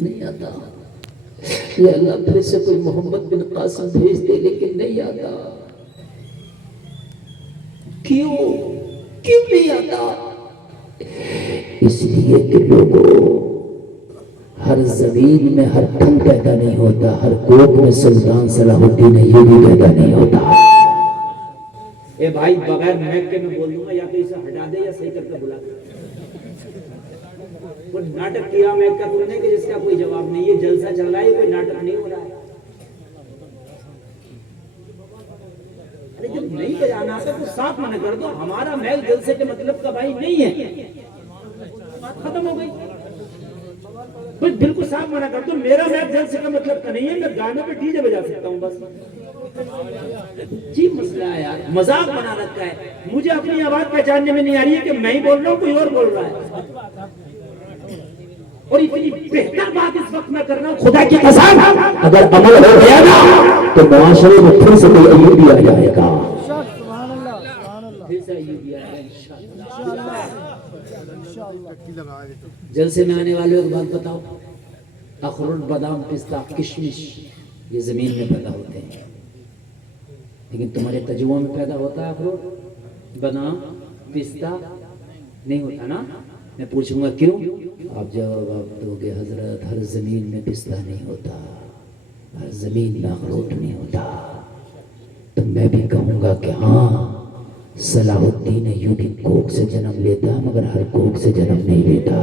نہیں آتا. یا اللہ پھر سے کوئی محمد بن قاسم بھیج دے لیکن نہیں آتا. کیوں نہیں آتا؟ اس لیے کہ لوگوں، ہر زمین میں ہر ٹھن پیدا نہیں ہوتا، ہر کوٹ میں سلطان صلاح الدین ایوبی پیدا نہیں ہوتا. اے بھائی بغیر میک کے میں بول دوں گا، یا تو اسے ہٹا دے یا صحیح کر کے بلا دے. وہ ناٹک کیا میک کا تم نے کہ جس کا کوئی جواب نہیں ہے. جلسہ چل رہا ہے، کوئی ناٹک نہیں ہو رہا ہے. ارے جب نہیں بجانا آتا تو صاف منع کر دو. ہمارا میک جلسے کے مطلب کا بھائی نہیں ہے، بات ختم ہو گئی. بالکل صاف منع کر دو، میرا میک جلسے کا مطلب کا نہیں ہے. میں گانوں پہ ڈی جے بجا سکتا ہوں بس. جی مسئلہ ہے یار، مذاق بنا رکھا ہے. مجھے اپنی آواز پہچاننے میں نہیں آ رہی ہے کہ میں ہی بول رہا ہوں، کوئی اور بول رہا ہے. اور اتنی بہتر بات اس وقت میں کر رہا ہوں، خدا کی قسم اگر عمل ہو گیا نا تو معاشرے میں پھر سے کوئی ایوبی آ جائے گا. پھر سے ایوبی آئے گا انشاءاللہ. جلسے میں آنے والے ایک بات بتاؤ، اخروٹ، بادام، پستہ، کشمش یہ زمین میں پیدا ہوتے ہیں، لیکن تمہارے تجووں میں پیدا ہوتا ہے اخروٹ، بادام، پستہ نہیں ہوتا نا. میں پوچھوں گا کیوں؟ آپ جواب دو گے حضرت ہر زمین میں پستہ نہیں ہوتا، ہر زمین میں اخروٹ نہیں ہوتا. تو میں بھی کہوں گا کہ ہاں صلاح الدین ایوبی کوک سے جنم لیتا مگر ہر کوک سے جنم نہیں لیتا.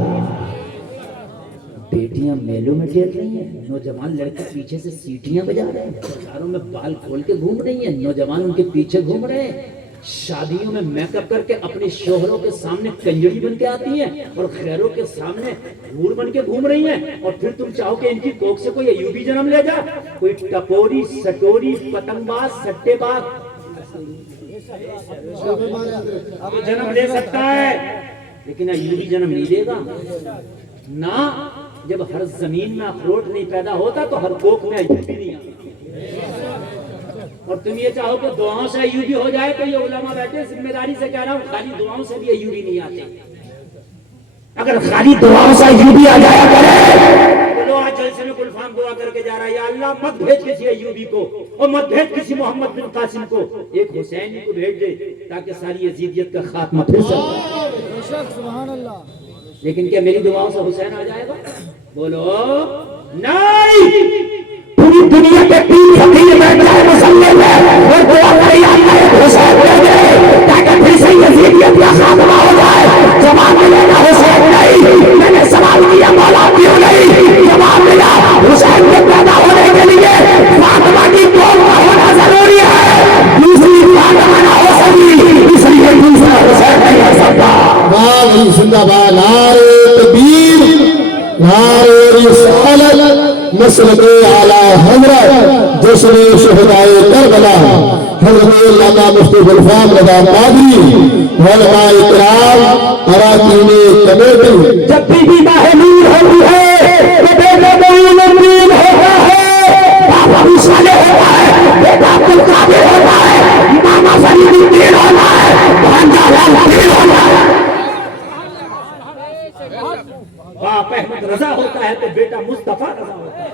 بیٹیاں میلوں میں ٹھہر رہی ہیں، نوجوان لڑکے پیچھے سے سیٹیاں بجا رہے ہیں، بازاروں میں بال کھول کے گھوم رہی ہیں، نوجوان ان کے پیچھے گھوم رہے ہیں، شادیوں میں میک اپ کر کے اپنے شوہروں کے سامنے کنجری بن کے آتی ہیں اور خیروں کے سامنے حور بن کے گھوم رہی ہیں. اور پھر تم چاہو کہ ان کی کوک سے کوئی ایوبی جنم لے جا؟ کوئی ٹپوری، سٹوری، پتنگ باز، سٹے باز جنم لے سکتا ہے لیکن ایوبی جنم نہیں دے گا نا. جب ہر زمین میں اخروٹ نہیں پیدا ہوتا تو ہر کوک میں ایوبی نہیں آتا. اور تم یہ چاہو کہ دعاؤں سے ایوبی ہو جائے تو یہ علماء بیٹھے ذمہ داری سے کہہ رہا ہوں خالی دعاؤں سے بھی ایوبی نہیں آتے. اگر خالی دعاؤں سے ایوبی آ جایا کرے تو لو آج جلسے میں گلفام دعا کر کے جا رہا ہے، یا اللہ مت بھیج کسی ایوبی کو اور مت بھیج کسی محمد بن قاسم کو، ایک حسینی کو بھیج دے تاکہ ساری یزیدیت کا خاتمہ پھر سے ہو. سبحان اللہ. لیکن کیا میری دعاؤں سے حسین آ جائے گا؟ بولو نہیں. پوری دنیا کے 3 فقیر بیٹھ جائے مسلے میں اور دعا کرے یا اللہ حسین دے دے تاکہ پھر سے یزیدیت کا خاتمہ ہو جائے. جواب ملے گا حسین نہیں. میں نے سوال کیا مولا کیوں نہیں؟ جواب ملا حسین کے پیدا ہونے کے لیے فاطمہ کی کوکھ کا ہونا ضروری ہے. دوسری فاطمہ نہ ہو سکی اس لیے دوسرا حسین نہیں ہو سکتا. واہ زندہ باد. نعرہ تکبیر، نعرہ رسالت. مسلک اعلیٰ حضرت جشن شہدائے کربلا حضرت علامہ مفتی گلفام رضا قادری، علماء کرام، اراکین کمیٹی. جب بھی ماہ نور ہوتی ہے تو بیٹا معین الدین ہوتا ہے، بابا ابو صالح ہوتا ہے، بیٹا عبدالقادر ہوتا ہے، ماما فرید الدین ہوتا ہے، بھانجا لال الدین ہوتا ہے. باپ احمد رضا ہوتا ہے تو بیٹا مصطفیٰ رضا ہوتا ہے.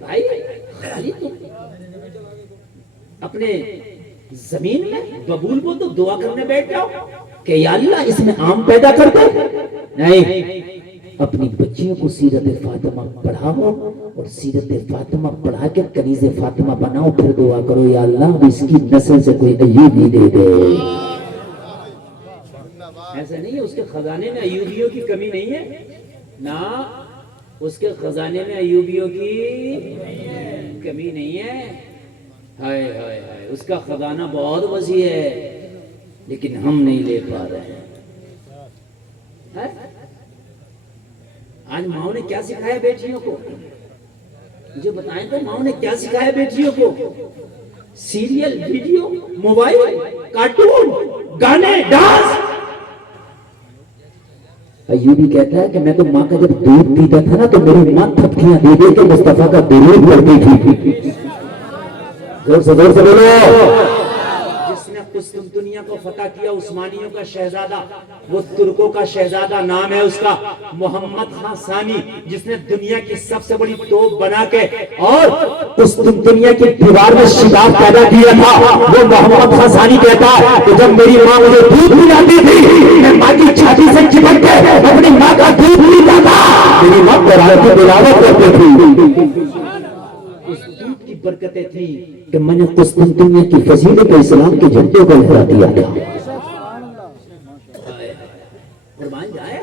بھائی خالی تم اپنے زمین میں ببول کو تو دعا کرنے بیٹھ جاؤ کہ یا اللہ اس میں آم پیدا کر دو. نہیں، اپنی بچیوں کو سیرت فاطمہ پڑھاؤ اور سیرت فاطمہ پڑھا کے کنیز فاطمہ بناؤ، پھر دعا کرو یا اللہ اس کی نسل سے کوئی ایوبی دے دے. ایسا نہیں ہے اس کے خزانے میں ایوبیوں کی کمی نہیں ہے نا، اس کے خزانے میں ایوبیوں کی کمی نہیں ہے. ہائے ہائے ہائے، اس کا خزانہ بہت وسیع ہے لیکن ہم نہیں لے پا رہے ہیں. آج ماؤں نے کیا سکھایا بیٹیوں کو؟ مجھے بتائیں تو ماؤں نے کیا سکھایا بیٹیوں کو؟ سیریل، ویڈیو، موبائل، کارٹون، گانے، ڈانس. ایوبی کہتا ہے کہ میں تو ماں کا جب دودھ پیتا تھا نا تو میری ماں تھپکیاں دے دے کے مصطفیٰ کا درود پڑھتی تھی. زور سے بولو. جس نے قسطنطنیہ کو فتح کیا، عثمانیوں کا شہزادہ، وہ ترکوں کا شہزادہ نام ہے اس کا محمد خان ثانی، جس نے دنیا کی سب سے بڑی توپ بنا کے اور قسطنطنیہ کی دیوار میں شکاف پیدا کیا تھا، وہ محمد خان ثانی کہتا ہے کہ جب میری ماں مجھے دودھ پلاتی تھی میں ماں کی چھاتی سے چپک کے اپنی ماں کا دودھ پیتا تھا. میری ماں قرآن کی تلاوت کرتی تھی. کی برکتیں تھی کہ میں نے قسطنطنیہ کی فضیلت اسلام کے جھنڈے کو لہرا دیا تھا. قربان جائے.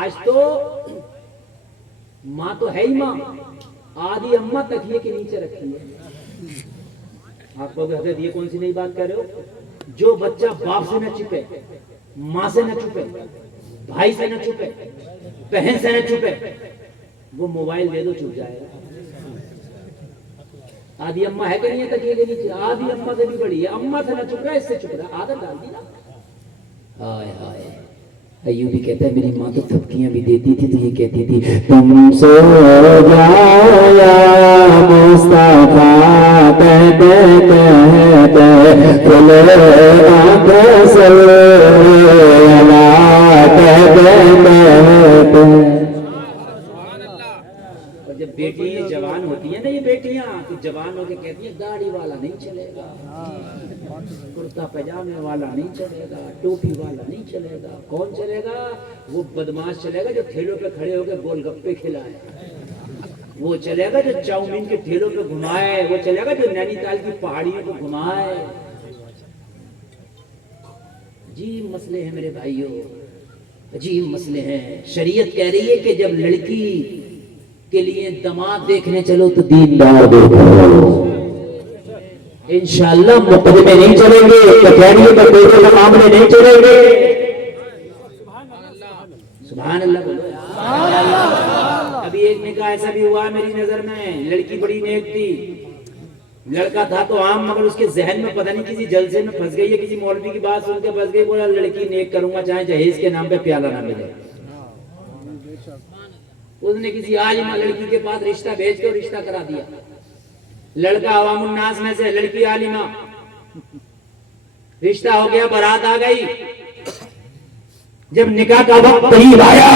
آج تو ماں تو ہے ہی ماں، آدھی اماں تکیے کے نیچے رکھی ہے. آپ کو حضرت یہ کون سی نئی بات کہہ رہے ہو؟ جو بچہ باپ سے نہ چھپے، ماں سے نہ چھپے، بھائی سے نہ چھپے، بہن سے نہ چھپے، وہ موبائل دے دو چھپ جائے گا. آدھی اماں ہے کہ نہیں ہے تکیے کے نیچے؟ آدھی اماں سے بھی بڑی ہے. اماں سے نہ چھپ رہا، اس سے چھپ رہا، عادت ڈال دی نا. ہائے ہائے. ایوبی کہتا ہے میری ماں تو تھپکیاں بھی دیتی تھی تو یہ کہتی تھی تم سو جاؤ یا مصطفیٰ کہتے کہتے کھلے آنکھیں سے اللہ کہتے کہتے. جب بیٹی جوان ہوتی ہیں نا، یہ بیٹیاں تو جوان ہو کے کہتی ہیں گاڑی والا نہیں چلے گا، کرتا پاجامے والا نہیں چلے گا، ٹوپی والا نہیں چلے گا. کون چلے گا؟ وہ بدماش چلے گا جو ٹھیلوں پہ کھڑے ہو کے گول گپے کھلائے. وہ چلے گا جو چاؤمین کے ٹھیلوں پہ گھمائے. وہ چلے گا جو نینی تال کی پہاڑیوں کو گھمائے. عجیب مسئلے ہیں میرے بھائیوں، عجیب مسئلے ہیں. شریعت کہہ رہی ہے کہ جب لڑکی کے لیے داماد دیکھنے چلو تو دیندار دیکھو. انشاءاللہ مقدمے نہیں چلیں گے، کچہریوں میں کوئی معاملے نہیں چلیں گے. سبحان اللہ. ابھی ایک نکاح ایسا بھی ہوا میری نظر میں، لڑکی بڑی نیک تھی، لڑکا تھا تو عام، مگر اس کے ذہن میں پتہ نہیں کسی جلسے میں پھنس گئی ہے، کسی مولوی کی بات سن کے پھنس گئی، بولا لڑکی نیک کروں گا چاہے جہیز کے نام پہ پیالہ نہ ملے. اس نے کسی عالمہ لڑکی کے پاس رشتہ بھیج کے رشتہ کرا دیا. لڑکا عوام الناس میں سے، لڑکی عالمہ. رشتہ ہو گیا، بارات آ گئی. جب نکاح کا وقت قریب آیا،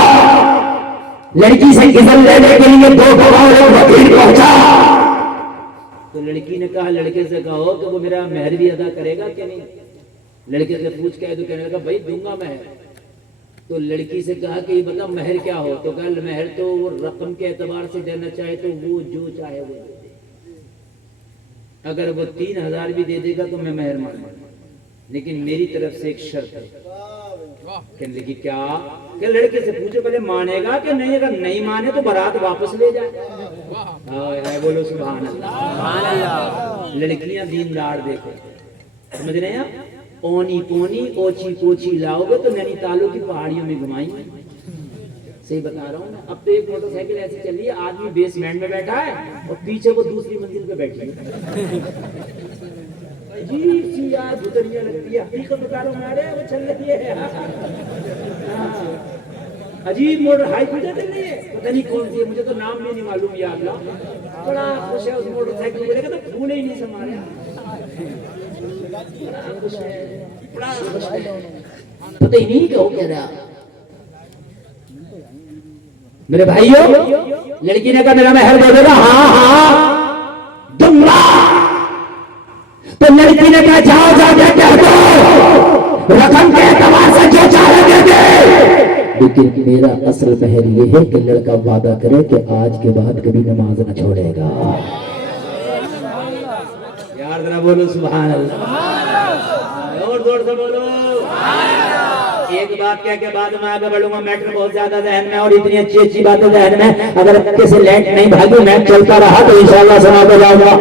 لڑکی سے اذن لینے کے لیے دو گواہ اور وکیل پہنچا. تو لڑکی نے کہا لڑکے سے کہو کہ وہ میرا مہر بھی ادا کرے گا کہ نہیں. لڑکے سے پوچھ کے تو کہنے لگا بھائی دوں گا مہر. تو لڑکی سے کہا کہ یہ بتا مہر کیا ہو؟ تو کہا مہر تو وہ رقم کے اعتبار سے دینا چاہے تو وہ جو چاہے وہ دے دے. اگر وہ 3000 بھی دے دے گا تو میں مہر مانوں، لیکن میری طرف سے ایک شرط ہے. کہنے لگی کیا؟ کہ لڑکے سے پوچھو پہلے مانے گا کہ نہیں. اگر نہیں مانے تو بارات واپس لے جائے. بولو سبحان اللہ. لڑکیاں دیندار دیکھو، سمجھ رہے ہیں آپ؟ پونی پونی اوچی پوچی لاؤ گے تو نینی تالوں کی پہاڑیوں میں گھمائیں گے. صحیح بتا رہا ہوں نا. اب تو ایک موٹر سائیکل ایسی چل رہی ہے، آدمی بیسمنٹ میں بیٹھا ہے اور پیچھے وہ دوسری منزل پہ بیٹھی ہے. عجیب سی یار گزریاں لگتی ہے. حقیقت بتا رہا ہوں میرے، وہ چل رہی ہے. عجیب موٹر ہائی پیٹر چل رہی ہے، پتہ نہیں کون سی ہے، مجھے تو نام بھی نہیں معلوم. یا اللہ بڑا خوش ہے اس موٹر سائیکل کو لے کے، تو پھول ہی نہیں سما رہا. پتہ ہی نہیں کہ وہ کہہ رہا. میرے بھائیوں، لڑکی نے کہا میرا مہر دے دے گا؟ ہاں ہاں دوں گا. تو لڑکی نے کہا جاؤ جا کے کہہ دو رقم کے اعتبار سے جو چاہے دے دے، لیکن میرا اصل مہر یہ ہے کہ لڑکا وعدہ کرے کہ آج کے بعد کبھی نماز نہ چھوڑے گا. یار ذرا بولو سبحان اللہ، اور زور سے بولو. ایک بات کہہ کے بعد میں آگے بڑھوں گا. میٹر بہت زیادہ ذہن میں اور اتنی اچھی اچھی باتیں ذہن میں، اگر کسی لینڈ نہیں بھاگی میں چلتا رہا تو انشاءاللہ سنا کے جاؤں گا.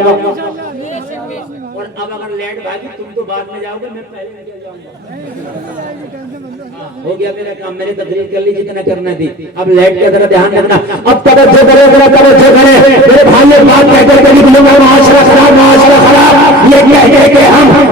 اور اب اگر لینڈ بھاگی تم تو بعد میں جاؤ گے، میں پہلے نکل جاؤں گا. ہو گیا میرا کام، میں نے تقریر کر لی جتنا کرنا تھی. اب لینڈ کا ذرا دھیان رکھنا. اب توجہ کرے، ذرا توجہ کرے میرے بھائی. بات کہہ کر کے نکلوں گا معاشرہ خراب، معاشرہ خراب یہ کہہ کے ہم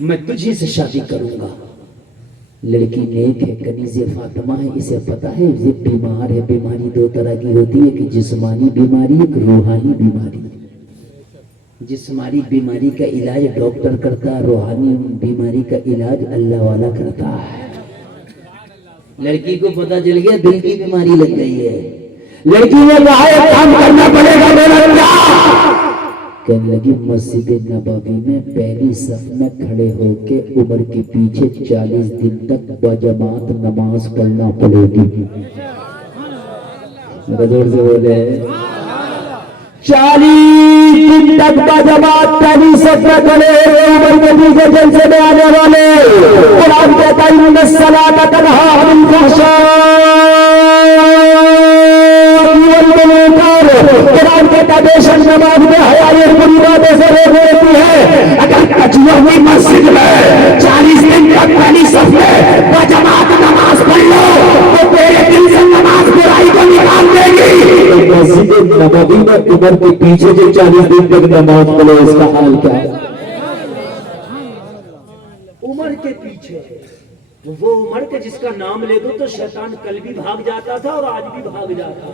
میں تجھی سے شادی کروں گا. لڑکی نیک ہے, کنیز فاطمہ ہے, اسے پتا ہے یہ بیمار ہے. بیماری دو طرح کی ہوتی ہے, کہ جسمانی بیماری, ایک روحانی بیماری. جسمانی بیماری کا علاج ڈاکٹر کرتا ہے, روحانی بیماری کا علاج اللہ والا کرتا ہے. لڑکی کو پتا چل گیا دل کی بیماری لگ گئی ہے. لڑکی نے کہا کام کرنا پڑے گا میرا کیا. کہنے لگی مسجد نبوی میں پہلی صف میں کھڑے ہو کے عمر کے پیچھے 40 دن تک بجماعت نماز پڑھنا پڑے گی. زور سے بولے 40 دن تک بجماعت پہلی صف میں کھڑے عمر کے پیچھے جلسے میں آنے والے. قرآن کہتا ہے ان الصلاۃ تنہی عن الفحشاء والمنکر. قرآن کہتا ہے بے شک نماز میں حیا ایک بری باتوں سے روک دیتی ہے. اگر کچھ ہوئی مسجد میں 40 دن تک پہلی صف میں بجماعت نماز پڑھ لو تو تیرے دل سے نماز برائی کو نکال دے گی. مسجد نبوی میں عمر کے پیچھے جو 40 دن تک نماز پڑھے اس کا حال کیا ہے؟ عمر کے پیچھے وہ عمر کے جس کا نام لے دو تو شیطان کل بھی بھاگ جاتا تھا اور آج بھی بھاگ جاتا ہے.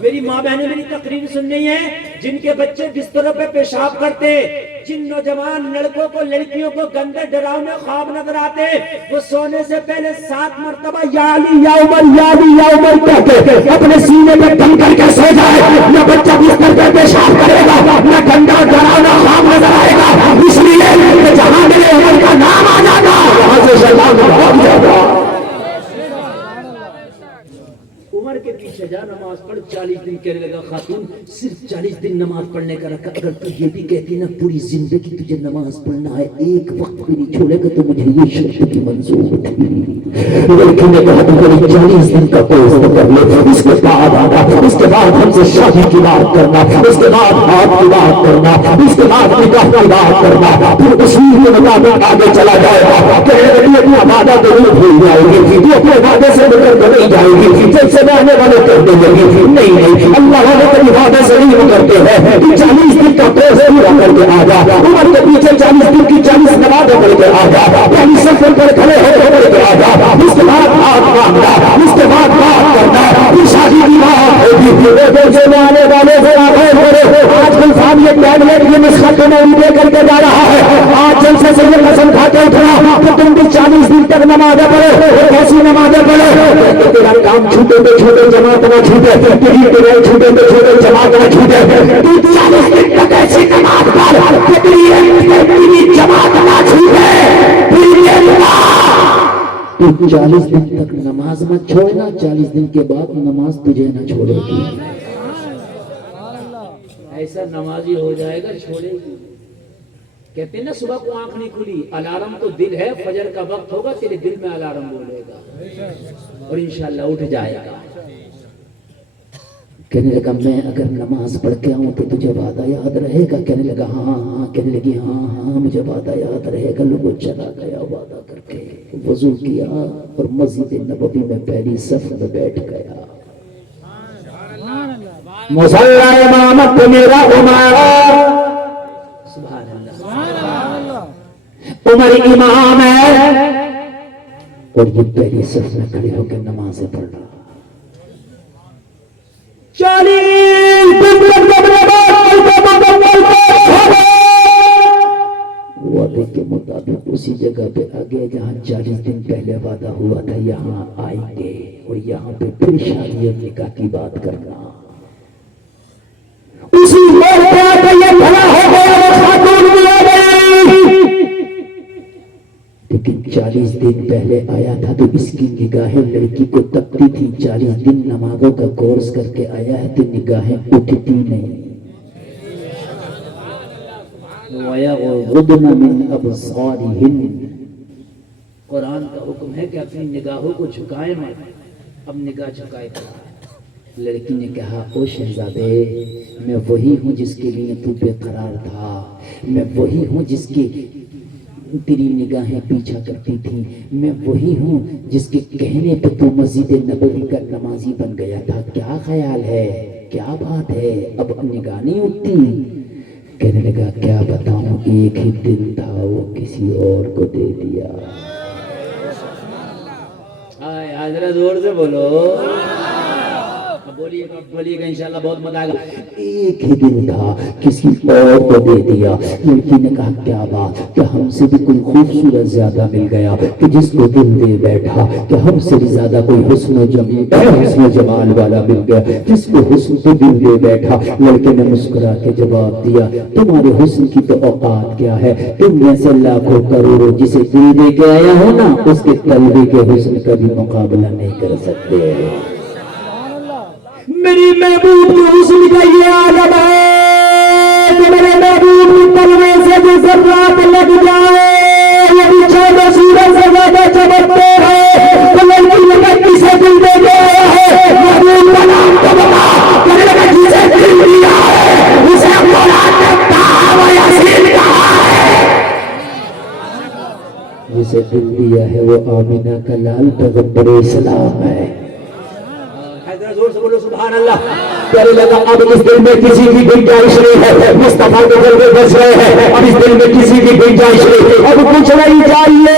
میری ماں بہنیں میری تقریر سننی ہے, جن کے بچے بستروں پہ پیشاب کرتے, جن نوجوان لڑکوں کو لڑکیوں کو گندے ڈراؤنے خواب نظر آتے, وہ سونے سے پہلے 7 مرتبہ یا علی یا عمر یا علی یا عمر کہہ کے اپنے سینے پہ دم کر کے سو جائے. نہ بچہ بستر پہ پیشاب کرے گا, نہ گندا ڈراؤنا خواب نظر آئے گا. اس لیے کہ جہاں میرے عمر کا نام آ جاتا وہاں سے شیطان بھاگ جاتا. عمر کے پیچھے جا نماز پڑھ. 40 دن کہنے لگا خاتون صرف 40 دن نماز پڑھنے کا رکھا. اگر تو یہ بھی کہتی نا پوری زندگی تجھے نماز پڑھنا ہے, ایک وقت بھی نہیں چھوڑے گا, تو مجھے یہ شرط کی منظور تھی. لڑکی نے کہا تو میری 40 دن کا کورس کر لے, اس کے بعد آنا, اس کے بعد ہم سے شادی کی بات کرنا, اس کے بعد ہاتھ کی بات کرنا, اس کے بعد نکاح کی بات کرنا. پھر اصول کے مطابق آگے چلا جائے گا. کہنے لگی اپنا وعدہ ضرور بھول جائے گی, تو اپنے وعدے سے مکر نہیں جائے گی. جیسے آنے والے کرنے لگی نہیں نہیں اللہ والے کبھی وعدے سے نہیں کرتے ہیں. 40 دن کا کورس پورا کر کے آ جا. عمر کے پیچھے 40 دن کی 40 نمازیں پڑھ کے آ جا. پہلی صف پر کھڑے ہو پڑھ کے آ جا. اس کے بعد ہاتھ مانگنا, اس کے بعد بات کرنا, پھر شادی کی بات ہوگی. جیسے میں آنے والے سے آج کل صاحب یہ ٹیبلٹ یہ نسخہ تو نہیں دے کر کے جا رہا ہے. آج جلسے سے یہ قسم کھا کے اٹھنا کہ تم بھی 40 دن تک نمازیں پڑھو. کیسی نمازیں پڑھو؟ تیرا کام چھوٹے تو چھوٹے جماعت نہ چھوٹے, تیری چھوٹے تو چھوٹے جماعت نہ چھوٹے. تو 40 دن تک ایسی نماز پڑھ کہ تیری جماعت نہ چھوٹے. تو 40 دن تک نماز مت چھوڑنا, 40 دن کے بعد نماز تجھے نہ چھوڑے گی. ایسا نمازی ہو جائے گا چھوڑے گی. کہتے ہیں نا صبح کو آنکھ نہیں کھلی, الارم تو دل ہے, فجر کا وقت ہوگا تیرے دل میں الارم بولے گا اور انشاءاللہ اٹھ جائے گا. کہنے لگا میں اگر نماز پڑھ کے آؤں تو تجھے وعدہ یاد رہے گا؟ کہنے لگا ہاں ہاں. کہنے لگی ہاں ہاں مجھے وعدہ یاد رہے گا. لوگوں چلا گیا وعدہ کر کے, وضو کیا اور مسجد نبوی میں پہلی صف میں بیٹھ گیا. مصلی امامت میرا عمر, سبحان اللہ, عمر امام ہے اور یہ پہلی صف میں کھڑے ہو کے نمازیں پڑھ رہا. 40 دن وعدے کے مطابق اسی جگہ پہ آگے جہاں 40 دن پہلے وعدہ ہوا تھا یہاں آئیں گے اور یہاں پہ پھر شادی اور نکاح کی بات کرنا. اسی موقع پہ یہ بھلا ہو گیا وہ خاتون بھی آ گئی, لیکن 40 دن پہلے آیا تھا تو اس کی نگاہیں لڑکی کو تکتی تھی. 40 دن نمازوں کا کورس کر کے آیا ہے تو نگاہیں اٹھتی نہیں. وَيَغْضُضْنَ مِنْ أَبْصَارِهِنَّ, قرآن کا حکم ہے کہ اپنی نگاہوں کو جھکائے مت. اب نگاہ جھکائے تھا. لڑکی نے کہا او شہزادے میں وہی ہوں جس کے لیے تو بے قرار تھا, میں وہی ہوں جس کی تیری نگاہیں پیچھا کرتی تھیں, میں وہی ہوں جس کے کہنے پہ تو مسجد نبوی کا نمازی بن گیا تھا. کیا خیال ہے, کیا بات ہے, اب نگاہ نہیں اٹھتی؟ کہنے لگا کیا بتاؤں، ایک ہی دن تھا وہ کسی اور کو دے دیا. ذرا زور سے بولو، بولیے گا انشاءاللہ بہت مزہ آئے گا. ایک ہی دن تھا کسی اور کو دے دیا. لڑکی نے کہا کیا بات، کہ ہم سے بھی کوئی خوبصورت زیادہ مل گیا کہ جس کو دل دے بیٹھا، کہ ہم سے بھی زیادہ کوئی حسن و جمال والا مل گیا جس کو حسن کو دل دے بیٹھا. لڑکے نے مسکرا کے جواب دیا تمہارے حسن کی تو اوقات کیا ہے، تم میں سے لاکھوں کروڑوں جسے دل دے کے آیا ہو نا، اس کے طلبے کے حسن کا بھی مقابلہ نہیں کر سکتے. میری محبوب کے حسن کا یہ عالم ہے کہ میرے محبوب کی طلبے سے جو ذرات لگ جائے یہ بھی چودہ سورج سے زیادہ چمکتے ہیں. تو لڑکی لگا کسے دل دے گیا ہے، محبوب کا نام تو بتا. کہنے لگا جسے دل دیا ہے اسے قرآن نے کہا و یاسین کہا ہے. جسے دل دیا ہے وہ آمینہ کا لال پیغمبر اسلام ہے. زور سے بولو سبحان اللہ. کہنے لگا اب اس دل میں کسی کی گنجائش نہیں ہے، مصطفیٰ کے جلوے بس رہے ہیں. اب اس دل میں کسی کی گنجائش نہیں، اب کچھ نہیں چاہیے.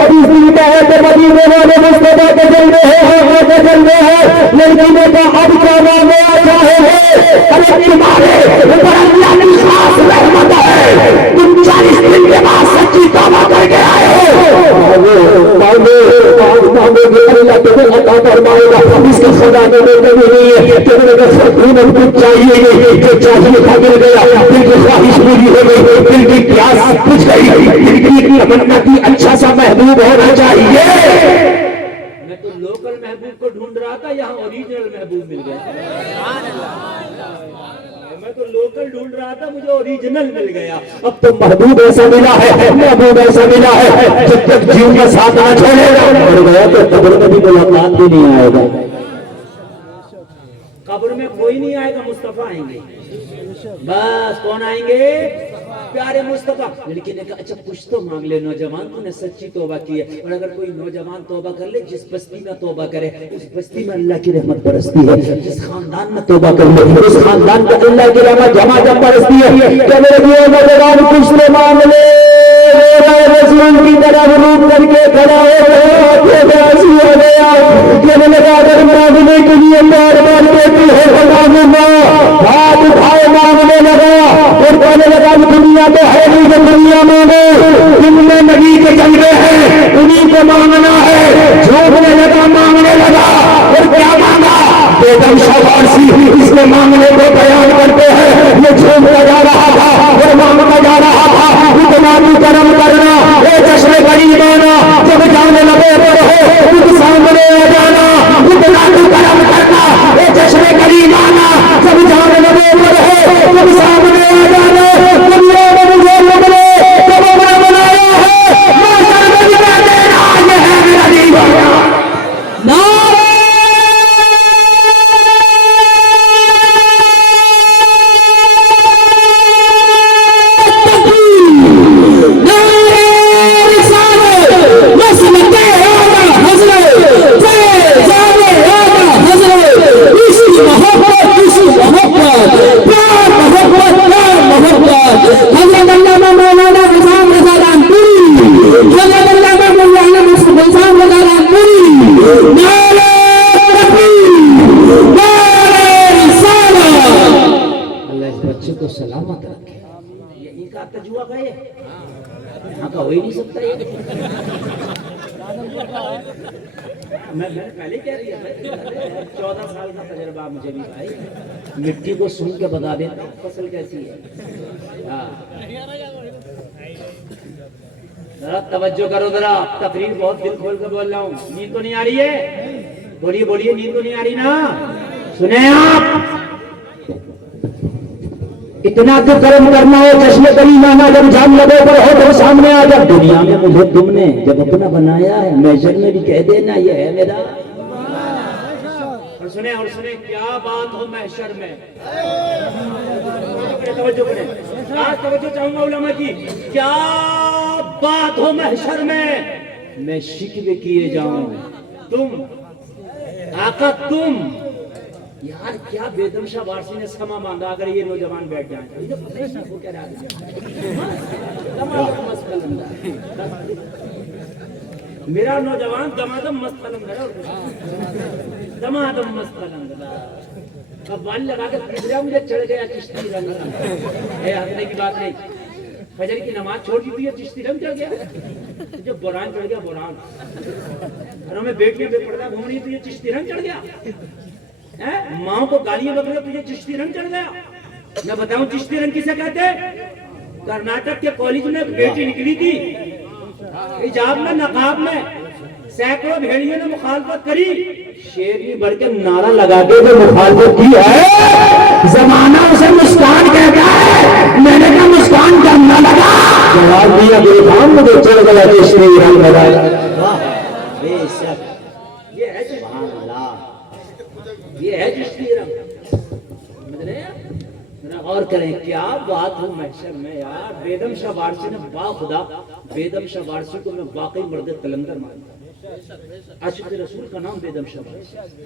اب اس دل میں ہے تو مدینے والے مصطفیٰ کے جلوے ہیں، کے جلوے ہیں. لڑکی نے کہا اب کیا مانگنا چاہے ہے؟ ارے تمہارے اوپر اللہ کی خاص رحمت ہے، تم 40 دن کے بعد سچی توبہ کر کے آئے ہو. اللہ تمہیں عطا فرمائے گا. اس کے خزانے میں کمی نہیں ہے. کہنے لگا سکون کچھ چاہیے نہیں، جو چاہیے تھا مل گیا. دل کی خواہش پوری ہو گئی، دل کی پیاس بجھ گئی، دل کی تمنا کی اچھا سا محبوب ہونا چاہیے. میں تو لوکل محبوب کو ڈھونڈ رہا تھا، یہاں اوریجنل محبوب مل گیا. میں تو لوکل ڈھونڈ رہا تھا، مجھے اوریجنل مل گیا. اب تو محبوب ایسا ملا ہے، محبوب ایسا ملا ہے جب تک جیو کا ساتھ نہ چھوڑے گا مر گیا تو قبر میں بھی ملاقات بھی نہیں آئے گا. قبر میں کوئی نہیں آئے گا، مصطفیٰ آئیں گے. بس کون آئیں گے؟ پیارے مصطفیٰ. لڑکی نے کہا اچھا کچھ تو مانگ لے نوجوان، تو نے سچی توبہ کی ہے. اور اگر کوئی نوجوان توبہ کر لے، جس بستی میں توبہ کرے اس بستی میں اللہ کی رحمت برستی ہے. جس خاندان میں توبہ کر لے اس خاندان میں اللہ کی رحمت جمع جم برستی ہے. کہ میرے نوجوان کچھ تو مانگ لے. رسول کی طرف روپ کر کے کھڑا ہو گیا. کہنے لگا اگر مانگنے کے لیے بار بار دیتی ہے ہاتھ اٹھائے مانگنے لگا. اور کہنے لگا دنیا تو ہے نہیں جو دنیا مانگے، جن میں نبی کے جلوے ہیں انہیں کو مانگنا ہے. جھوٹنے لگا مانگنے لگا. اور کیا مانگا؟ بیگم شوارسی اس میں مانگنے کو بیان کرتے ہیں. یہ جھوٹتا جا رہا تھا اور مانگتا جا رہا تھا. اتنا بھی کرم کرنا اے چشمے غریب آنا، جب جانے لگے پر ہو خود سامنے آ جانا. اتنا بھی کرم کرنا اے چشمے غریب آنا، جب جانے لگے پر ہو خود سامنے آ جانا. دنیا میں مجھے مدلے جب میں بنایا ہے ماشاء میں بھی کہتے ہیں یہ ہے میرا دیوانہ. نعرہ مٹی کو سن کے بتا دیتا فصل کیسی ہے. ذرا توجہ کرو، ذرا تقریر بہت دل کھول کر بول رہا ہوں. نیند تو نہیں آ رہی ہے؟ بولیے بولیے نیند تو نہیں آ رہی نا؟ سنیں آپ اتنا تو کرم کرنا ہو چشمے کری مانا جب جان لگے پر ہو تو سامنے آ جب دنیا میں مجھے تم نے جب اپنا بنایا ہے محشر میں بھی کہہ دینا یہ ہے میرا. اور سنیں کیا بات ہو محشر میں. توجہ کریں، آج توجہ چاہوں گا علماء کی. کیا بات ہو محشر میں شکوے کیے جاؤں. تم آقا تم یار کیا بیدم شاہ وارسی نے سما مانگا اگر یہ نوجوان بیٹھ جائیں تو یہ پتہ ہی نہیں وہ کہہ رہا ہے میرا نوجوان دمادم مست قلم ہے دمادم مست قلم اب بال لگا کے پھر مجھے چڑھ گیا چشتی رنگ ہے ہنسنے کی بات نہیں فجر کی نماز چھوڑ دی تھی چشتی رنگ چڑھ گیا جب بوران چڑھ گیا بوران گھروں میں بیٹیاں بے پردہ گھوم رہی تو یہ چشتی رنگ چڑھ گیا ماں کو گالیاں بک رہے تجھے چشتی رنگ چڑھ گیا میں بتاؤں چشتی رنگ کسے کہتے کرناٹک کے کالج میں ایک بیٹی نکلی تھی حجاب میں نقاب میں سینکڑوں بھیڑیوں نے مخالفت کری شیر نے بڑھ کے نعرہ لگا کے جو مخالفت کی ہے زمانہ اسے مسکان کہتا ہے میں نے کہا مسکان کرنا لگا جواب دیا بیٹھام مجھے چڑھ گیا چشتی رنگ لگایا بے شک یہ ہے سبحان اللہ یہ ہے چشتی رنگ اور کریں کیا بات ہو محشر میں یار بیدم شاہ وارسی نے با خدا بیدم شاہ وارسی کو میں واقعی مرد قلندر مانتا عاشق رسول کا نام بیدم شاہ وارسی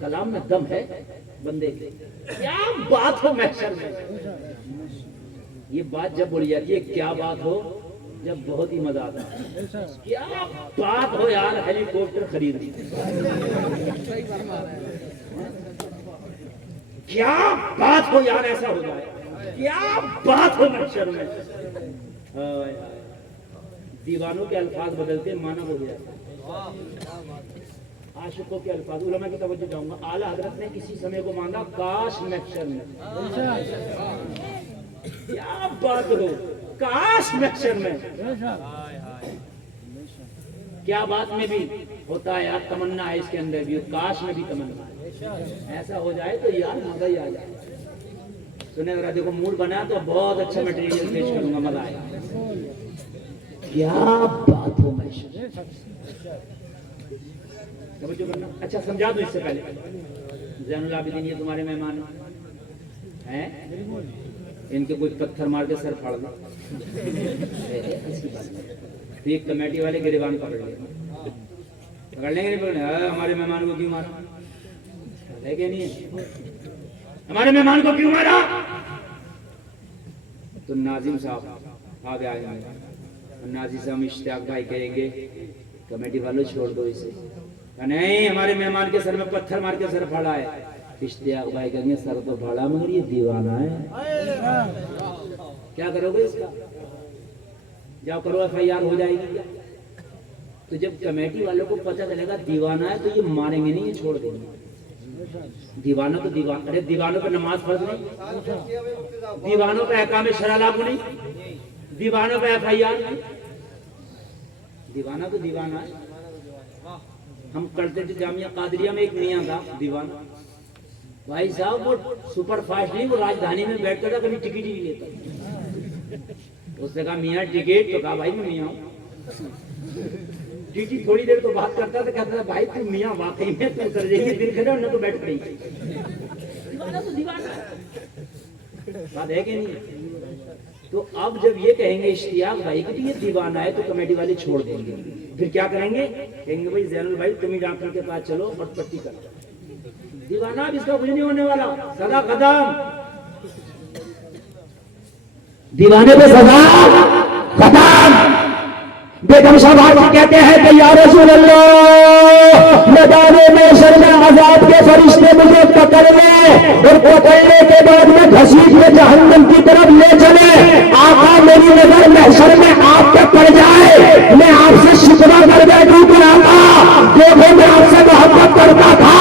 کلام میں دم ہے بندے کے کیا بات ہو محشر میں یہ بات جب بولی جاتی ہے کیا بات ہو جب بہت ہی مزہ آتا ہے کیا بات ہو یار ہیلی کاپٹر خرید لی کیا بات ہو یار ایسا ہو جائے کیا بات ہو محشر میں دیوانوں کے الفاظ بدلتے معنی ہو گیا عاشقوں کے الفاظ علماء کی توجہ چاہوں گا اعلیٰ حضرت نے کسی سمے کو مانگا کاش محشر میں کیا بات ہو کاش محشر میں کیا بات میں بھی ہوتا ہے یار تمنا ہے اس کے اندر بھی کاش میں بھی تمنا ہے ایسا ہو جائے تو یار مزہ ہی آ جائے سنے ذرا دیکھو موڈ بنا تو بہت اچھا میٹیریل پیش کروں گا مزہ آئے کیا بات ہو محشر توجہ کرنا اچھا سمجھا دو اس سے پہلے زین العابدین یہ تمہارے مہمان ہیں ان کے کوئی پتھر مار کے سر پھاڑ دو ایک کمیٹی والے گریبان پکڑ لیں پکڑ لیں گے نہیں پکڑ لیں ہمارے مہمان کو کیوں مارا ہے کہ نہیں ہمارے مہمان کو کیوں مارا تو ناظم صاحب آگے آئے ناظم صاحب اشتیاق بھائی کہیں گے کمیٹی والوں چھوڑ دو اسے نہیں ہمارے مہمان کے سر میں پتھر مار کے سر پھاڑا ہے اشتیاق بھائی کہیں گے سر تو پھاڑا مگر یہ دیوانہ ہے کیا کرو گے اس کا جاؤ کرو ایف آئی آر ہو جائے گی کیا تو جب کمیٹی والوں کو پتہ چلے گا دیوانہ ہے تو یہ ماریں گے نہیں یہ چھوڑ دیں گے دیوانوں کو ارے دیوانوں پہ نماز فرض نہیں دیوانوں پہ احکام شرع لاگو نہیں دیوانوں پہ ایف آئی آر نہیں دیوانہ تو دیوانہ ہے ہم کرتے تھے جامعہ قادریہ میں ایک میاں تھا دیوانہ بھائی صاحب وہ سپر فاسٹ نہیں وہ راجدھانی میں بیٹھتا تھا کبھی ٹکٹ ہی نہیں لیتا اس نے کہا میاں ٹکٹ تو کہا بھائی میں میاں ہوں ٹی تھوڑی دیر تو بات کرتا تھا کہتا تھا بھائی تو میاں واقعی میں تو اتر جائیے دل کھڑا نہ تو بیٹھ پڑی دیوانہ تو دیوانہ بات ہے کہ نہیں تو اب جب یہ کہیں گے اشتیاق بھائی کہ یہ دیوانہ ہے تو کمیٹی والے چھوڑ دیں گے پھر کیا کریں گے کہیں گے بھائی زین البھائی تم ہی ڈاکٹر کے پاس چلو اور پٹی کر دیوانہ اب اس کا کچھ نہیں ہونے والا سدا ختم دیوانے پہ سزا ختم بیگم صاحب کہتے ہیں کہ یا رسول اللہ میدان محشر میں عذاب کے فرشتے مجھے پکڑ لیں اور پکڑنے کے بعد میں گھسیٹ میں جہنم کی طرف لے چلے آقا میری نظر محشر میں آپ پہ پڑ جائے میں آپ سے شکوہ کر بیٹھوں کہ آقا دیکھو میں آپ سے محبت کرتا تھا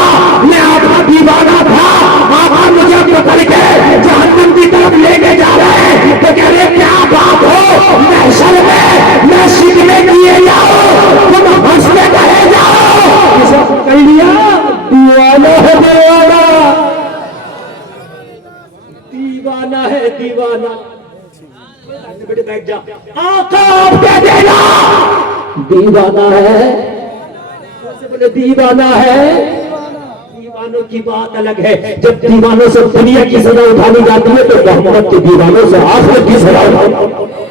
میں آپ کا دیوانہ تھا آقا مجھے پکڑ کے جہنم کی طرف لے کے جا رہے ہیں تو کہہ رہے کیا بات ہو محشر میں شکنے کیے جاؤ تم ہنسنے کہے جاؤ اسے پکڑ لیا دیوانہ ہے دیوانہ دیوانہ ہے دیوانہ بیٹے بیٹھ جا آقا آپ کہہ دینا دیوانہ ہے بولے دیوانہ ہے دیوانوں کی بات الگ ہے جب دیوانوں سے دنیا کی سزا اٹھانی جاتی ہے تو محمد کے دیوانوں سے آخرت کی سزا اٹھانی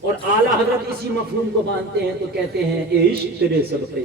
اور اعلیٰ حضرت اسی مفہوم کو مانتے ہیں تو کہتے ہیں عشق تیرے صدقے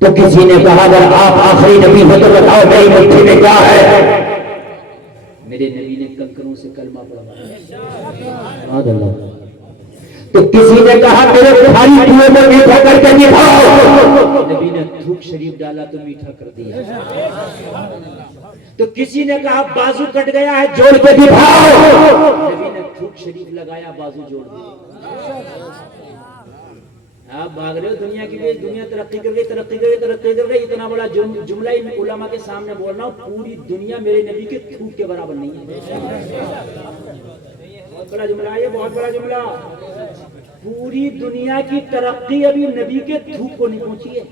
تو کسی نے کہا اگر آپ آخری نبی ہو تو بتاؤ میری مٹھی میں کیا ہے؟ میرے نبی نے کنکروں سے کلمہ پڑھا. تو کسی نے کہا میرے بخاری کنویں میں میٹھا کر کے دکھاؤ. نبی نے تھوک شریف ڈالا تو میٹھا کر دیا. تو کسی نے کہا بازو کٹ گیا ہے جوڑ کے دکھاؤ. نبی نے تھوک شریف لگایا بازو جوڑ دیا. آپ بھاگ رہے ہو دنیا کی بھی، دنیا ترقی کر گئی. اتنا بڑا جملہ ان علماء کے سامنے بول رہا ہوں، پوری دنیا میرے نبی کے تھوک کے برابر نہیں ہے. بہت بڑا جملہ ہے یہ، بہت بڑا جملہ. پوری دنیا کی ترقی ابھی نبی کے تھوک کو نہیں پہنچی ہے.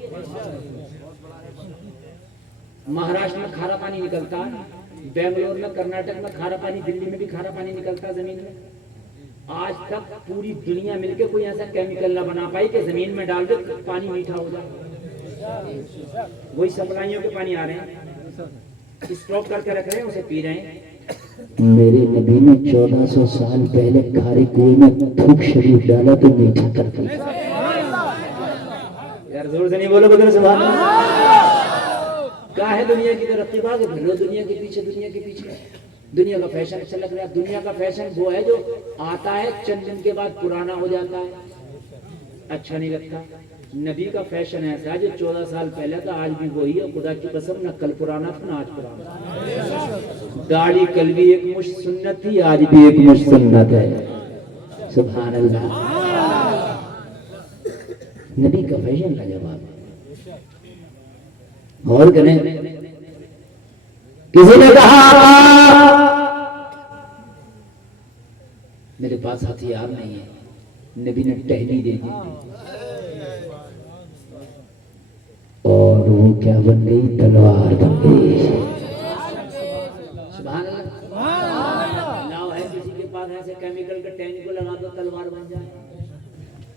مہاراشٹر میں کھارا پانی نکلتا ہے، بنگلور میں، کرناٹک میں کھارا پانی، دلی میں بھی کھارا پانی نکلتا ہے زمین میں. آج تک پوری دنیا مل کے کوئی ایسا کیمیکل نہ بنا پائی کہ زمین میں ڈال دے پانی میٹھا ہو جائے. وہی سپلائیوں کے پانی آ رہے ہیں، اسٹاک کر کے رکھ رہے ہیں، اسے پی رہے ہیں. میرے نبی نے 1400 سال پہلے کھارے کنویں میں تھوک شریف ڈالا تو میٹھا کر دیا. یار زور سے نہیں بولو بدر سبحان اللہ. کیا ہے دنیا کی ترقی؟ بھاگ پھر دنیا کے پیچھے، دنیا کے پیچھے. دنیا کا فیشن اچھا لگ رہا ہے. دنیا کا فیشن وہ ہے جو آتا ہے چند دن کے بعد پرانا ہو جاتا ہے، اچھا نہیں لگتا. نبی کا فیشن ایسا ہے جو 14 سال پہلے تھا آج بھی وہی ہے. خدا کی قسم نہ کل پرانا تھا نہ آج پرانا. داڑھی کل بھی ایک مشت سنت تھی، آج بھی ایک مشت سنت ہے. سبحان اللہ. نبی کا فیشن کا جواب. اور کریں کسی نے کہا میرے پاس ہتھیار نہیں ہے، نبی نے ٹہنی دے دی اور وہ کیا بن گئی؟ تلوار بن گئی. سبحان اللہ. لاؤ ہے کسی کے پاس ایسے کیمیکل کے ٹہنی کو لگا دو تلوار بن جائے.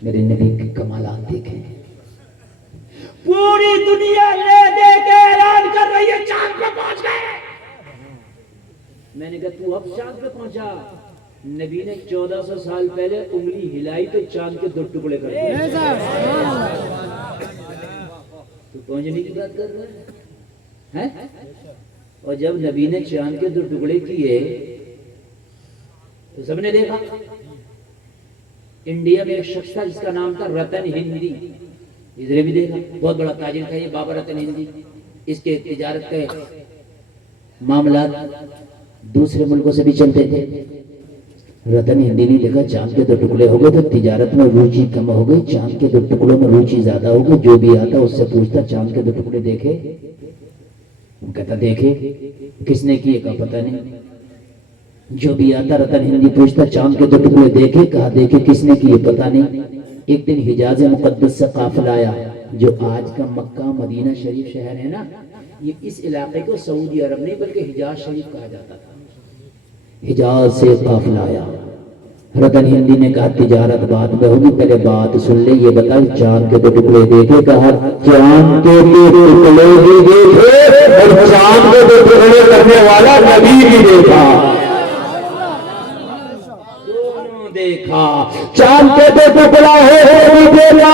میرے نبی کے کمالات دیکھیں. پوری دنیا لے دے کے اعلان کر رہی ہے چاند پہ پہنچ گئے. میں نے کہا تو اب چاند پہ پہنچا. نبی نے 1400 سال پہلے انگلی ہلائی تو چاند کے 2 ٹکڑے کر دیے. تو پہنچنے کی بات کر رہا ہے. اور جب نبی نے چاند کے 2 ٹکڑے کیے تو سب نے دیکھا. انڈیا میں ایک شخص تھا جس کا نام تھا رتن ہندی. ادھر بھی دیکھا، بہت بڑا تاجر تھا یہ بابا رتن ہندی. اس کے تجارت کے معاملات دوسرے ملکوں سے بھی چلتے تھے. رتن ہندی نے دیکھا چاند کے 2 ٹکڑے ہو گئے تو تجارت میں روچی کم ہو گئی، چاند کے 2 ٹکڑوں میں روچی زیادہ ہو گئی. جو بھی آتا اس سے پوچھتا چاند کے 2 ٹکڑے دیکھے؟ وہ کہتا دیکھے. کس نے کیے؟ کا پتہ نہیں. جو بھی آتا رتن ہندی پوچھتا چاند کے 2 ٹکڑے دیکھے؟ کہا دیکھے. کس نے کیے؟ پتہ نہیں. ایک دن حجاز مقدس سے قافلہ آیا، جو آج کا مکہ مدینہ شریف شہر ہے نا، یہ اس علاقے کو سعودی عرب نہیں بلکہ حجاز شریف کہا جاتا تھا. حجاز سے قافلہ آیا. رتن ہندی نے کہا تجارت بعد میں ہوگی، پہلے بات سن لے. یہ بتا چاند کے 2 ٹکڑے دیکھے؟ کہا چاند کے 2 ٹکڑے بھی دیکھے اور چاند کے 2 ٹکڑے کرنے والا نبی بھی دیکھا. دیکھا چاند کے 2 ٹکڑا ہے بھی دیکھا،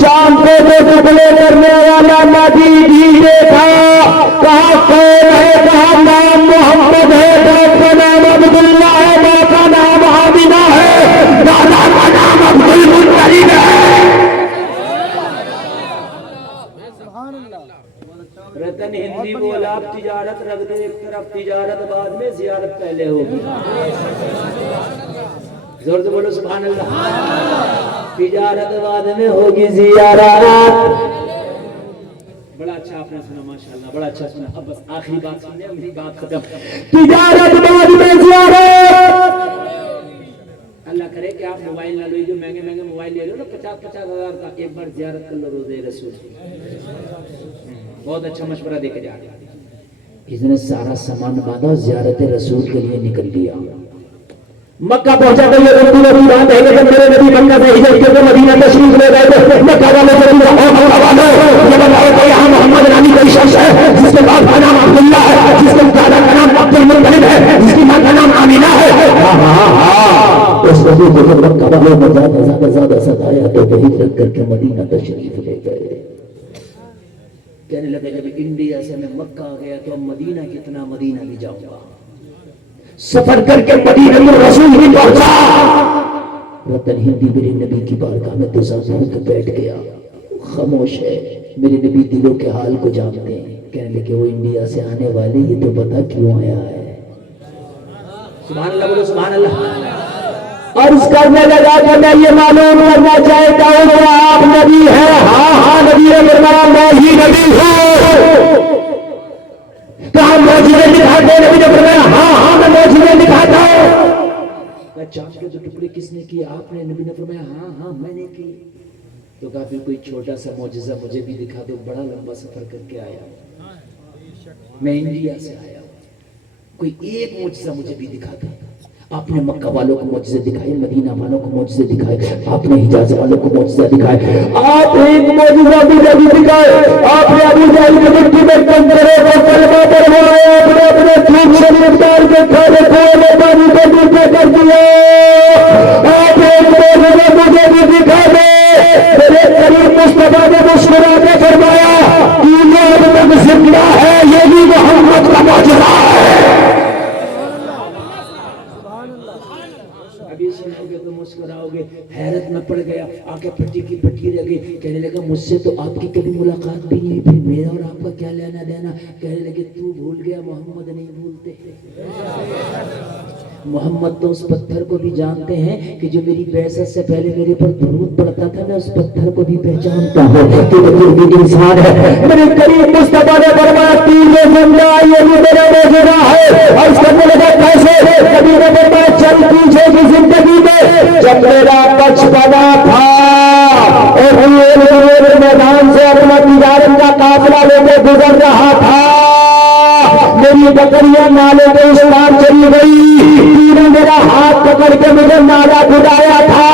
چاند کے 2 ٹکڑے کرنے والا نبی بھی دیکھا. کہا کون ہے؟ کہا نام محمد ہے، باپ کا نام عبداللہ ہے، ماں کا نام آمینہ ہے، دادا کا نام عبد المطلب ہے. رتن ہندی بولا آپ تجارت رکھ دے ایک طرف، تجارت بعد میں زیارت پہلے ہوگی. زور سے بولو سبحان اللہ. تجارت بعد میں ہوگی زیارت. بڑا اچھا آپ نے سنا ماشاءاللہ، بڑا اچھا سنا. اب بس آخری بات سننے، میری بات ختم. تجارت بعد میں زیارت. اللہ کرے کہ آپ موبائل نہ لو، جو مہنگے مہنگے موبائل لے لو نا 50-50 ہزار کا، ایک بار زیارت کر لو روزے رسول. بہت اچھا مشورہ دے کے جا رہا. اس نے سارا سامان باندھا، زیارت رسول کے لیے نکل لیا. مکہ پہنچا تو یہ بات ہے کہ جب میرے نبی مکہ سے ہجرت کر کے مدینہ تشریف لے گئے تو مکہ والوں سے یہ بتاؤ کہ یہاں محمد نامی کوئی شخص ہے جس کے باپ کا نام عبداللہ ہے، جس کے دادا کا نام عبد المطلب ہے، جس کی ماں کا نام آمینہ ہے. اس نبی کو جب مکہ والوں میں زیادہ ستایا تو ہجرت کر کے مدینہ تشریف لے گئے. کہنے لگا جب انڈیا سے میں مکہ آ گیا تو اب مدینہ کتنا، مدینہ بھی جاؤں گا۔ سفر کر کے مدینہ رسول بھی پہنچا۔ رتن ہندی میرے نبی کی بارگاہ میں تصادم ہو کے بیٹھ گیا، خاموش ہے، میرے نبی دلوں کے حال کو جانتے ہیں۔ کہنے لگے وہ انڈیا سے آنے والے، یہ تو بتا کیوں آیا ہے؟ سبحان اللہ بولو سبحان اللہ۔ عرض کرنے لگا کہ میں یہ معلوم کرنا چاہتا ہوں کہ آپ نبی ہیں؟ ہاں ہاں نبی ہے، فرمایا میں ہی نبی ہوں۔ کہاں معجزے دکھاتے؟ نبی نے فرمایا ہاں ہاں میں معجزے دکھاتا ہوں۔ چاند کے جو ٹکڑے کس نے کیے؟ آپ نے۔ نبی نے فرمایا ہاں ہاں میں نے کی۔ تو کہا پھر کوئی چھوٹا سا معجزہ مجھے بھی دکھا دو، بڑا لمبا سفر کر کے آیا میں، انڈیا سے آیا، کوئی ایک معجزہ مجھے بھی دکھا دو۔ آپ نے مکہ والوں کو معجزے دکھائے، مدینہ والوں کو معجزے دکھائے، آپ نے حجاز والوں کو معجزہ دکھائے، آپ ایک معجزہ مجھے بھی دکھائے۔ آپ نے ابو جہل کی مٹی میں کنکروں کو کلمہ پڑھوایا، آپ نے اپنے تھوک شریف ڈال کے کھانے کھوئے میں پانی کو نیچے کر دیا۔ آپ ایک معجزہ مجھے بھی دکھا دے۔ میرے کریم مصطفیٰ نے مسکرا کے فرمایا یہ اب تک زندہ ہے، یہ بھی محمد کا معجزہ ہے۔ ابھی سنو گے تو مسکراؤ گے۔ حیرت میں پڑ گیا، آنکھیں پھٹی کی پھٹی رہ گئی۔ کہنے لگا مجھ سے تو آپ کی کبھی ملاقات بھی نہیں، پھر میرا اور آپ کا کیا لینا دینا؟ کہنے لگے تو بھول گیا، محمد نہیں بھولتے۔ محمد تو اس پتھر کو بھی جانتے ہیں کہ جو میری بعثت سے پہلے میرے پر درود پڑتا تھا، میں اس پتھر کو بھی پہچانتا ہوں کہ وہ درود انسان ہے۔ میرے کریم مصطفیٰ نے فرمایا تیر زندہ یہ بھی میرا معجزہ ہے۔ اور اس کا مطلب کیسے؟ نبی نے فرمایا چل پیچھے کی زندگی میں جب میرا بچپنا تھا اور میدان سے اپنا تجارت کا قافلہ لے کے گزر رہا تھا، میری بکریاں نالے کے اس پار چلی گئی، تیر نے میرا ہاتھ پکڑ کے مجھے نالا کھدایا تھا،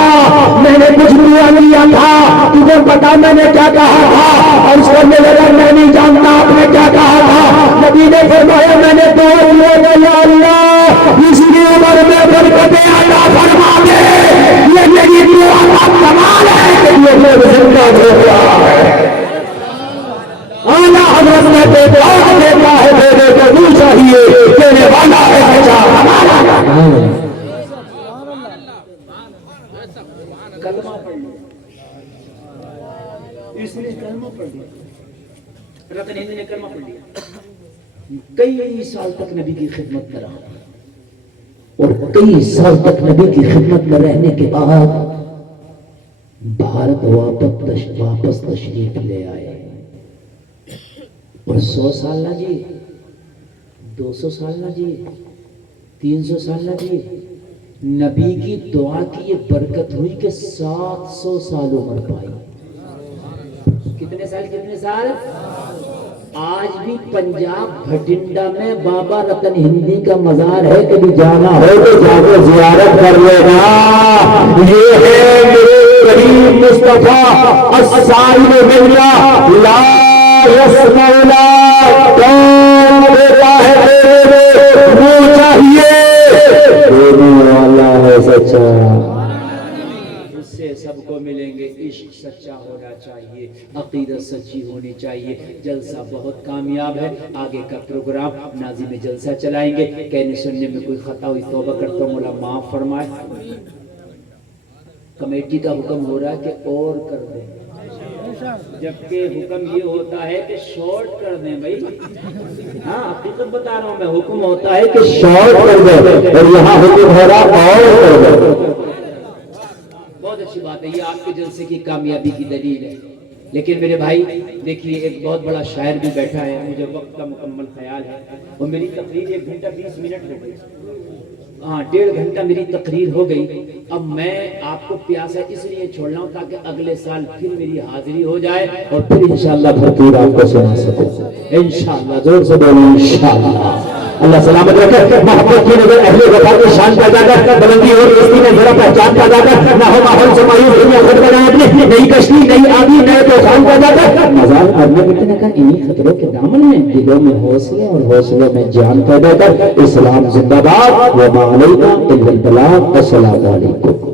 میں نے کچھ دعا لیا تھا، تجھے پتا میں نے کیا کہا تھا؟ اور اس کرنے لگا میں نہیں جانتا آپ نے کیا کہا تھا۔ نبی نے فرمایا میں نے دعا لیا یا اللہ اس کی عمر میں برکتیں عطا فرما دے، یہ میری دعا کا کمال ہے کہ یہ لوگ زندہ ہو گیا ہے۔ اعلیٰ حضرت نے دیتا ہے میرے کو نہیں چاہیے، دینے والا ہے بچا ہمارا۔ کلمہ پڑھ لیا، اس نے کلمہ پڑھ لیا، رتن ہندی نے کلمہ پڑھ لیا، کئی سال تک نبی کی خدمت میں رہا، اور کئی سال تک نبی کی خدمت میں رہنے کے بعد بھارت واپس تشریف لے آئے، اور 100 سال نہ جی، 200 سال نہ جی، 300 سال نہ جی، نبی کی دعا کی یہ برکت ہوئی کہ 700 سال عمر پائی۔ کتنے سال؟ آج بھی پنجاب بھٹنڈا میں بابا رتن ہندی کا مزار ہے، کبھی جانا ہو تو جا کے زیارت کر لینا۔ یہ ہے میرے کریم مصطفیٰ السائل باللہ لا یسمع لا، کون دیتا ہے تیرے وہ چاہیے، دینے والا ہے سچا۔ اس سے سب کو ملیں گے، عشق سچا ہونا چاہیے، عقیدت سچی ہونی چاہیے۔ جلسہ بہت کامیاب ہے، آگے کا پروگرام ناظم جلسہ چلائیں گے۔ کہنے سننے میں کوئی خطا ہوئی توبہ کرتا ہوں، مولا معاف فرمائے۔ کمیٹی کا حکم ہو رہا ہے کہ اور کر دیں، جبکہ حکم یہ ہوتا ہے کہ شارٹ کر دیں بھائی۔ ہاں حقیقت بتا رہا ہوں میں، حکم ہوتا ہے کہ شارٹ کر دے، اور یہاں حکم ہو رہا اور کر دے۔ بہت اچھی بات ہے، یہ آپ کے جلسے کی کامیابی کی دلیل ہے۔ لیکن میرے بھائی دیکھیے، ایک بہت بڑا شاعر بھی بیٹھا ہے، مجھے وقت کا مکمل خیال ہے، اور میری تقریر 1 گھنٹہ 20 منٹ ہو گئی، ہاں 1.5 گھنٹہ میری تقریر ہو گئی۔ اب میں آپ کو پیاسا اس لیے چھوڑ رہا ہوں تاکہ اگلے سال پھر میری حاضری ہو جائے، اور پھر انشاءاللہ بھرپور آپ کو سنا سکوں انشاءاللہ۔ زور سے بولیں انشاءاللہ۔ اللہ سلامت رکھے، محبت کی نظر اہل وفا کی شان پیدا کر، بلندی اور رستی میں ذرا پہچان پیدا کر، نہ ہو ماحول سے مایوس دنیا خود بنائے اپنی نئی کشتی، نئی آبی، نئے طوفان پیدا کر۔ مزار آدمی کتنے کا انہی خطروں کے دامن میں دلوں میں حوصلے اور حوصلوں میں جان پیدا کر۔ اسلام زندہ باد، وما علینا الا البلاغ۔ السلام علیکم۔